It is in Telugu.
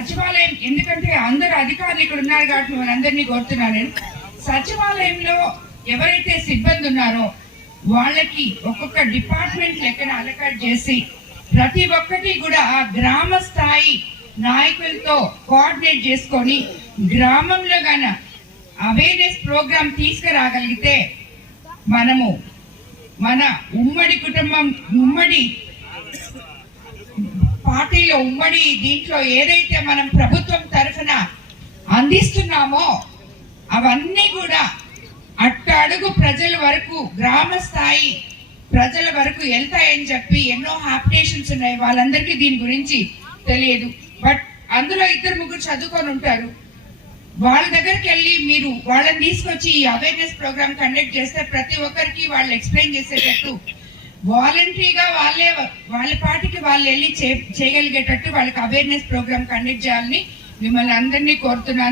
సచివాలయం, ఎందుకంటే అందరు అధికారులు ఇక్కడ ఉన్నారు కాబట్టి మిమ్మల్ని అందరినీ కోరుతున్నాను నేను. సచివాలయంలో ఎవరైతే సిబ్బంది ఉన్నారో వాళ్ళకి ఒక్కొక్క డిపార్ట్మెంట్ లెక్కన అలకాట్ చేసి ప్రతి ఒక్కటి కూడా ఆ గ్రామ స్థాయి నాయకులతో కోఆర్డినేట్ చేసుకొని గ్రామంలో గాన అవేర్నెస్ ప్రోగ్రామ్ తీసుకురాగలిగితే మనము మన ఉమ్మడి కుటుంబం, ఉమ్మడి పార్టీలో, ఉమ్మడి దీంట్లో ఏదైతే మనం ప్రభుత్వం తరఫున అందిస్తున్నామో అవన్నీ కూడా అట్టడుగు ప్రజల వరకు, గ్రామ స్థాయి ప్రజల వరకు వెళ్తాయని చెప్పి ఎన్నో హాపిటేషన్స్ ఉన్నాయి. వాళ్ళందరికీ దీని గురించి తెలియదు. బట్ అందులో 2-3 చదువుకొని ఉంటారు. వాళ్ళ దగ్గరికి వెళ్ళి మీరు వాళ్ళని తీసుకొచ్చి ఈ అవేర్నెస్ ప్రోగ్రామ్ కండక్ట్ చేస్తే ప్రతి ఒక్కరికి వాళ్ళు ఎక్స్ప్లెయిన్ చేసేటట్టు వాలంటరీగా వాళ్ళ పాటికి వాళ్ళు వెళ్ళి చేయగలిగేటట్టు వాళ్ళకి అవేర్నెస్ ప్రోగ్రామ్ కండక్ట్ చేయాలని మిమ్మల్ని అందరినీ కోరుతున్నాను.